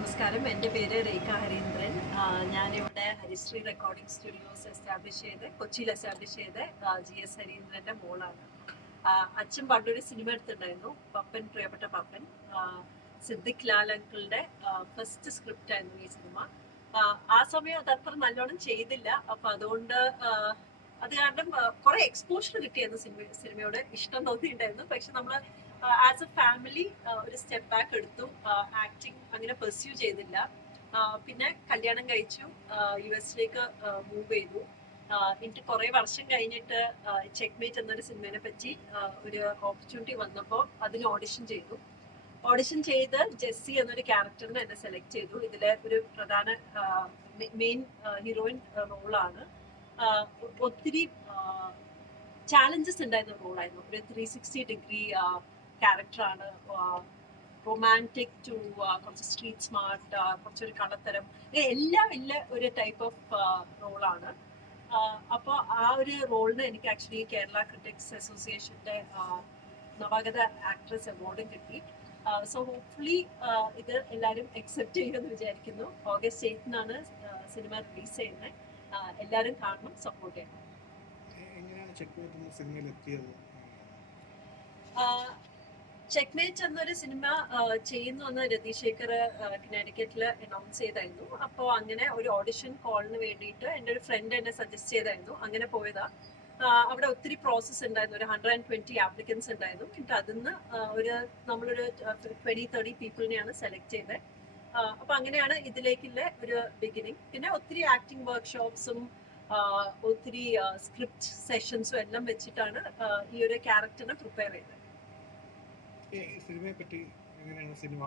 നമസ്കാരം. എന്റെ പേര് രേഖ ഹരീന്ദ്രൻ. ഞാനിവിടെ ഹരിശ്രീ റെക്കോർഡിംഗ് സ്റ്റുഡിയോസ് എസ്റ്റാബ്ലിഷ് ചെയ്ത് കൊച്ചിയിൽ എസ്റ്റാബ്ലിഷ് ചെയ്ത് ജി എസ് ഹരീന്ദ്രന്റെ മോളാണ്. അച്ഛൻ പണ്ടൊരു സിനിമ എടുത്തിട്ടുണ്ടായിരുന്നു പപ്പൻ പ്രിയപ്പെട്ട പപ്പൻ. സിദ്ദിഖ് ലാൽ അങ്കിളുടെ ഫസ്റ്റ് സ്ക്രിപ്റ്റ് ആയിരുന്നു ഈ സിനിമ ആ, സമയം അത് അത്ര നല്ലോണം ചെയ്തില്ല. അപ്പൊ അതുകൊണ്ട് അത് കാരണം കുറെ എക്സ്പോഷർ കിട്ടിയായിരുന്നു സിനിമ സിനിമയോട് ഇഷ്ടം തോന്നിയിട്ടുണ്ടായിരുന്നു. പക്ഷെ നമ്മൾ ആസ് എ ഫാമിലി ഒരു സ്റ്റെപ്പ് ബാക്ക് എടുത്തു. ആക്ടിങ് അങ്ങനെ പെർസ്യൂ ചെയ്തില്ല. പിന്നെ കല്യാണം കഴിച്ചു. യു എസിലേക്ക് മൂവ് ചെയ്തു. എനിക്ക് കുറെ വർഷം കഴിഞ്ഞിട്ട് ചെക്ക്മേറ്റ് എന്നൊരു സിനിമയെ പറ്റി ഒരു ഓപ്പർച്യൂണിറ്റി വന്നപ്പോൾ അതിന് ഓഡിഷൻ ചെയ്തു. ഓഡിഷൻ ചെയ്ത് ജെസ്സി എന്നൊരു ക്യാരക്ടറിനെ എന്നെ സെലക്ട് ചെയ്തു. ഇതിലെ ഒരു പ്രധാന മെയിൻ ഹീറോയിൻ റോളാണ് ഒത്തിരി ചാലഞ്ചസ് ഉണ്ടായിരുന്ന റോളായിരുന്നു ഒരു ത്രീ സിക്സ്റ്റി ഡിഗ്രി ക്യാരക്ടറാണ് റൊമാന്റിക് ടു കുറച്ച് സ്ട്രീറ്റ് സ്മാർട്ട് കുറച്ചൊരു കള്ളത്തരം. എല്ലാം ഇല്ല ഒരു ടൈപ്പ് ഓഫ് റോളാണ് അപ്പോൾ ആ ഒരു റോളിന് എനിക്ക് ആക്ച്വലി കേരള ക്രിറ്റിക്സ് അസോസിയേഷന്റെ നവാഗത ആക്ട്രസ് അവാർഡും കിട്ടി. സോ ഹോപ്പ്ഫുള്ളി ഇത് എല്ലാവരും അക്സെപ്റ്റ് ചെയ്യുമെന്ന് വിചാരിക്കുന്നു. ഓഗസ്റ്റ് എയ്റ്റിനാണ് സിനിമ റിലീസ് ചെയ്യുന്നത്. എല്ലാവരും കാണണം സപ്പോർട്ട് ചെയ്യണം. എങ്ങനെയാണ് ചെക്ക് സിനിമയിൽ എത്തിയത് ചെക്ക്മേറ്റ് എന്നൊരു സിനിമ ചെയ്യുന്നു എന്ന് രതീഷ് ശേഖർ കനാഡിക്കറ്റിൽ അനൗൺസ് ചെയ്തായിരുന്നു. അപ്പോൾ അങ്ങനെ ഒരു ഓഡിഷൻ കോളിന് വേണ്ടിയിട്ട് എന്റെ ഒരു ഫ്രണ്ട് എന്നെ സജസ്റ്റ് ചെയ്തായിരുന്നു. അങ്ങനെ പോയതാ. അവിടെ ഒത്തിരി പ്രോസസ്സ് ഉണ്ടായിരുന്നു. ഒരു ഹൺഡ്രഡ് ആൻഡ് ട്വന്റി ആപ്ലിക്കൻസ് ഉണ്ടായിരുന്നു. എന്നിട്ട് അതിൽ നിന്ന് ഒരു നമ്മളൊരു ട്വന്റി തേർട്ടി പീപ്പിളിനെയാണ് സെലക്ട് ചെയ്തത് അപ്പൊ അങ്ങനെയാണ് ഇതിലേക്കുള്ള ഒരു ബിഗിനിങ് പിന്നെ ഒത്തിരി ആക്ടിങ് വർക്ക്ഷോപ്സും ഒത്തിരി സ്ക്രിപ്റ്റ് സെഷൻസും എല്ലാം വെച്ചിട്ടാണ് ഈ ഒരു ക്യാരക്ടറിനെ പ്രിപ്പയർ ചെയ്തത് സിനിമയെ പറ്റി എങ്ങനെയാണ് cinema?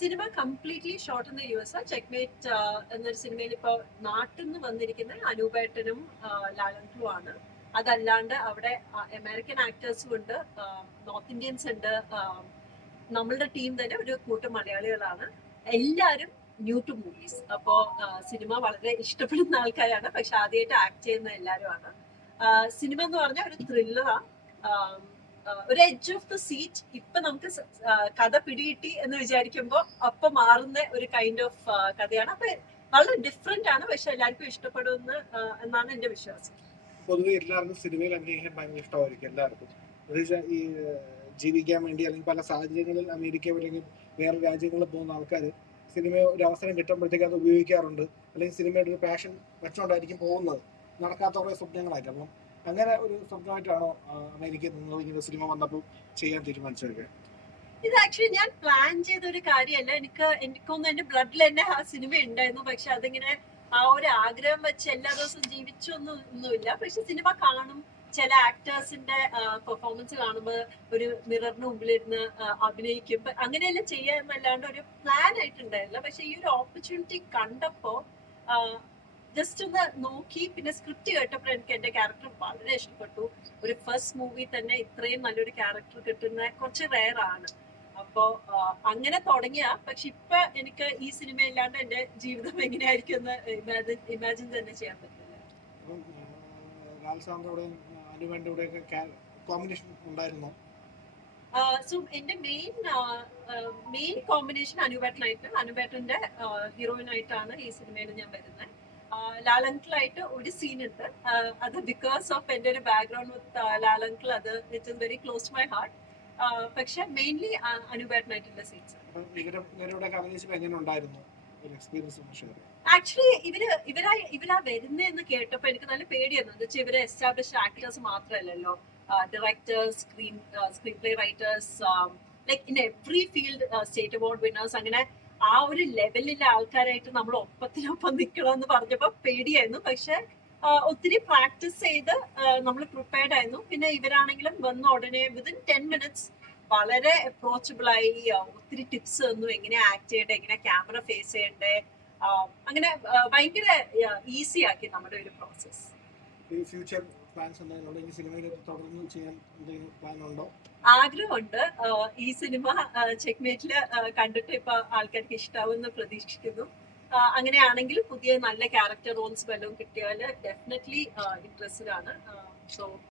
Cinema completely shot in the U S Checkmate എന്നൊരു സിനിമയിൽ ഇപ്പോൾ നാട്ടിൽ നിന്ന് വന്നിരിക്കുന്ന അനൂപേട്ടനും ലാലൻക്ലു ആണ്. അതല്ലാണ്ട് അവിടെ അമേരിക്കൻ ആക്ടേഴ്സും ഉണ്ട് നോർത്ത് ഇന്ത്യൻസ് ഉണ്ട് നമ്മളുടെ ടീം തന്നെ ഒരു കൂട്ടം മലയാളികളാണ്. എല്ലാവരും ന്യൂ ടു മൂവീസ്. അപ്പോൾ സിനിമ വളരെ ഇഷ്ടപ്പെടുന്ന ആൾക്കാരാണ് പക്ഷെ ആദ്യമായിട്ട് ആക്ട് ചെയ്യുന്ന എല്ലാവരുമാണ് സിനിമ എന്ന് പറഞ്ഞാൽ ഒരു ത്രില്ലറാണ് ഒരു എഡ്ജ് ഓഫ് ദ സീറ്റ് ഇപ്പൊ നമുക്ക് കഥ പിടികിട്ടി എന്ന് വിചാരിക്കുമ്പോൾ അപ്പൊ മാറുന്ന ഒരു കൈൻഡ് ഓഫ് കഥയാണ്. അപ്പൊ വളരെ ഡിഫറെന്റ് ആണ്. പക്ഷെ എല്ലാവർക്കും ഇഷ്ടപ്പെടുമെന്ന് എന്നാണ് എന്റെ വിശ്വാസം. പൊതുവെ എല്ലാവർക്കും സിനിമയിൽ അഭിനയിക്കാൻ ഭയങ്കര ഇഷ്ടമായിരിക്കും എല്ലാവർക്കും. ഈ ജീവിക്കാൻ വേണ്ടി അല്ലെങ്കിൽ പല സാഹചര്യങ്ങളിൽ അമേരിക്ക അല്ലെങ്കിൽ വേറെ രാജ്യങ്ങളിൽ പോകുന്ന ആൾക്കാർ സിനിമ ഒരു അവസരം കിട്ടുമ്പോഴത്തേക്ക് അത് ഉപയോഗിക്കാറുണ്ട്. അല്ലെങ്കിൽ സിനിമയുടെ ഒരു പാഷൻ വെച്ചുകൊണ്ടായിരിക്കും പോകുന്നത്. നടക്കാത്ത കുറേ സ്വപ്നങ്ങളായിട്ട് അപ്പം അങ്ങനെ ഒരു സ്വപ്നമായിട്ടാണോ അമേരിക്ക നിങ്ങൾ ഇങ്ങനെ സിനിമ വന്നപ്പോൾ ചെയ്യാൻ തീരുമാനിച്ചത്? ഇത് ആക്ച്വലി ഞാൻ പ്ലാൻ ചെയ്ത ഒരു കാര്യമല്ല. എനിക്ക് എനിക്കൊന്നും എന്റെ ബ്ലഡിൽ തന്നെ ആ സിനിമ ഉണ്ടായിരുന്നു. പക്ഷെ അതിങ്ങനെ ആ ഒരു ആഗ്രഹം വെച്ച് എല്ലാ ദിവസവും ജീവിച്ചു ഒന്നുമില്ല. പക്ഷെ സിനിമ കാണും. ചില ആക്ടേഴ്സിന്റെ പെർഫോമൻസ് കാണുമ്പോൾ ഒരു മിററിന് മുമ്പിലിരുന്ന് അഭിനയിക്കും. അങ്ങനെയെല്ലാം ചെയ്യാന്നല്ലാണ്ട് ഒരു പ്ലാൻ ആയിട്ടുണ്ടായിരുന്നില്ല. പക്ഷെ ഈ ഒരു ഓപ്പർച്യൂണിറ്റി കണ്ടപ്പോ ജസ്റ്റ് ഒന്ന് നോക്കി പിന്നെ സ്ക്രിപ്റ്റ് കേട്ടപ്പോൾ എനിക്ക് എന്റെ ക്യാരക്ടർ വളരെ ഇഷ്ടപ്പെട്ടു. ഒരു ഫസ്റ്റ് മൂവി തന്നെ ഇത്രയും നല്ലൊരു ക്യാരക്ടർ കിട്ടുന്ന കുറച്ച് റെയർ ആണ്. അപ്പോ അങ്ങനെ തുടങ്ങിയ. പക്ഷെ ഇപ്പൊ എനിക്ക് ഈ സിനിമ ഇല്ലാണ്ട് എന്റെ ജീവിതം എങ്ങനെയായിരിക്കും എന്ന് ഇമാജിൻ ഇമാജിൻ തന്നെ ചെയ്യാൻ പറ്റില്ല. കോമ്പിനേഷൻ ഉണ്ടായിരുന്നോ? സോ എന്റെ മെയിൻ മെയിൻ കോമ്പിനേഷൻ അനുബേട്ടനായിട്ട് അനുബേട്ടന്റെ ഹീറോയിനായിട്ടാണ് ഈ സിനിമയിൽ ഞാൻ വരുന്നത്. ലാലങ്കിളായിട്ട് ഒരു സീൻ ഉണ്ട് അത് ബിക്കോസ് ഓഫ് എന്റെ ഒരു ബാക്ക്ഗ്രൗണ്ട് വിത്ത് ലാലങ്കിൾ അത് it is very close to my heart പക്ഷെ മെയിൻലി സീൻസ്. ഷെയർ ആക്ച്വലി ഇവർ ഇവരാ ഇവരാ വരുന്നതെന്ന് കേട്ടപ്പോ എനിക്ക് നല്ല പേടിയായിരുന്നു. എന്ന് വെച്ചാൽ ഇവർ എസ്റ്റാബ്ലിഷ് ആക്ടേഴ്സ് മാത്രമല്ലല്ലോ. Directors screen screen play writers like in every field state award winners അങ്ങനെ ആ ഒരു ലെവലിലെ ആൾക്കാരായിട്ട് നമ്മൾ ഒപ്പത്തിനൊപ്പം നിൽക്കണം എന്ന് പറഞ്ഞപ്പോ പേടിയായിരുന്നു. പക്ഷെ ഒത്തിരി പ്രാക്ടീസ് ചെയ്ത് നമ്മൾ പ്രിപ്പയർഡ് ആയിരുന്നു. പിന്നെ ഇവരാണെങ്കിലും വന്ന ഉടനെ വിതിൻ ടെൻ മിനിറ്റ്സ് വളരെ അപ്രോച്ചബിൾ ആയി ഒത്തിരി ടിപ്സ് തന്നു. എങ്ങനെ ആക്ട് ചെയ്യണ്ടേ എങ്ങനെ ക്യാമറ ഫേസ് ചെയ്യണ്ടേ അങ്ങനെ ഭയങ്കര ഈസി ആക്കി നമ്മുടെ ഒരു പ്രോസസ് പ്ലാൻസ് എന്തെങ്കിലും സിനിമയിൽ തുടർന്ന് ചെയ്യാൻ എന്തെങ്കിലും പ്ലാൻ ഉണ്ടോ? ആഗ്രഹമുണ്ട്. ഈ സിനിമ ചെക്ക്മേറ്റിൽ കണ്ടിട്ട് ഇപ്പൊ ആൾക്കാർക്ക് ഇഷ്ടാവുമെന്ന് പ്രതീക്ഷിക്കുന്നു. അങ്ങനെയാണെങ്കിൽ പുതിയ നല്ല ക്യാരക്ടർ റോൾസ് വല്ലതും കിട്ടിയാൽ ഡെഫിനറ്റ്ലി ഇൻട്രസ്റ്റഡ് ആണ്. സോ